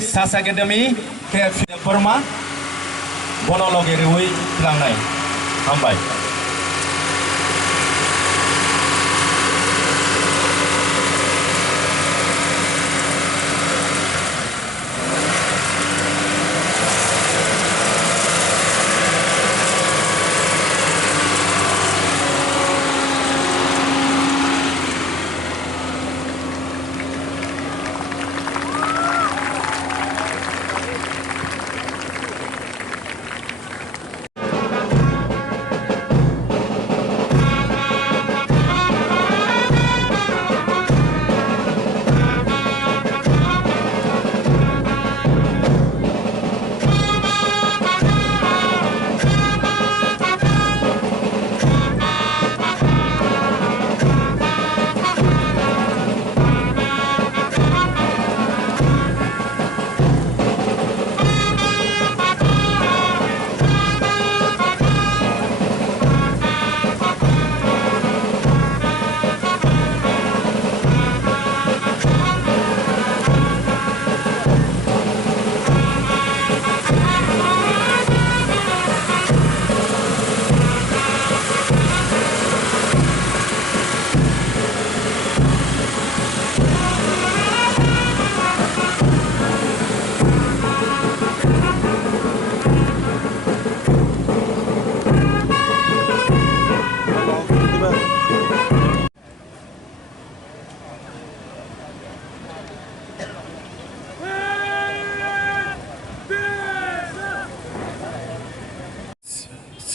Sas Academy ke Perma bonologi rui langnai hambai.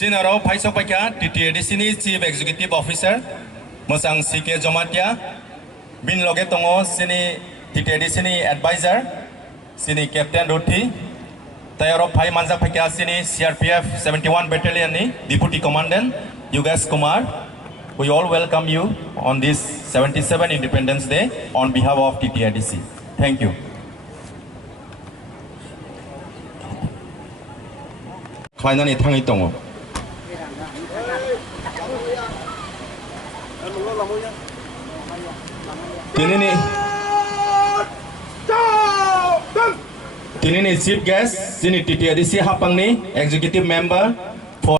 Sinaro Paisok Paika, DTAD Sini Chief Executive Officer, Mosang Sike Jomatia, Bin Logetongo, Sini DTAD Sini Advisor, Sini Captain Roti, Tayaro Pai Manza Paika Sini CRPF 71 Battalion, Deputy Commandant, Yugas Kumar. We all welcome you on this 77 Independence Day on behalf of DTADC. Thank you. Finally, thank you. Tinini chief guest, sini TTADC hapang ni executive member for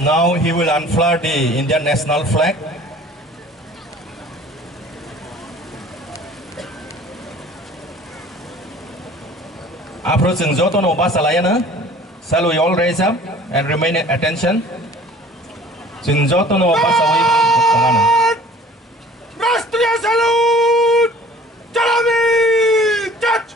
now he will unfurl the Indian national flag. Approaching Zoton Obasalayana, shall we all raise up and remain at attention? Sinzoton Obasaway. Rastriya salute! Jalami! Judge!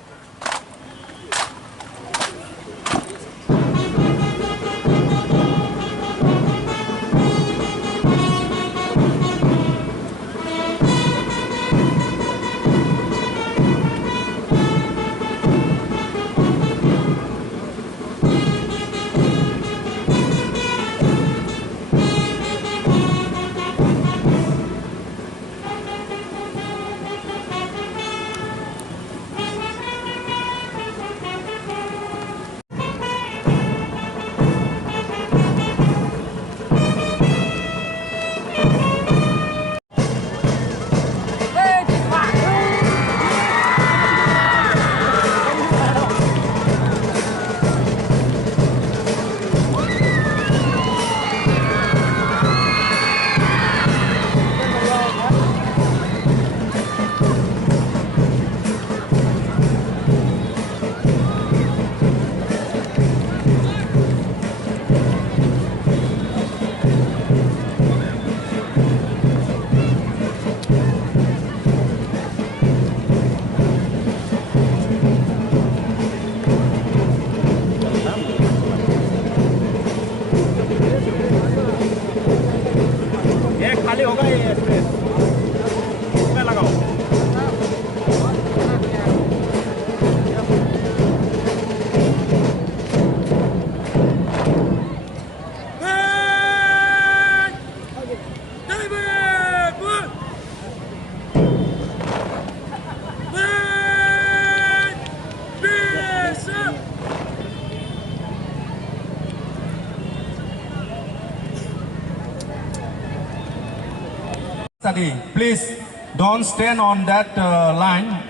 Study, please don't stand on that line.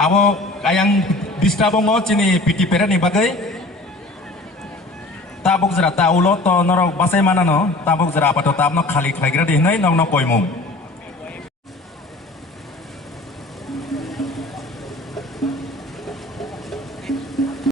Abo ayang disturb mo chini piti pera ni bagai. Tabuk zara ta ulo to norok basai mana no tabuk zara apa to tab no khali khai gra di nai nong no koimum.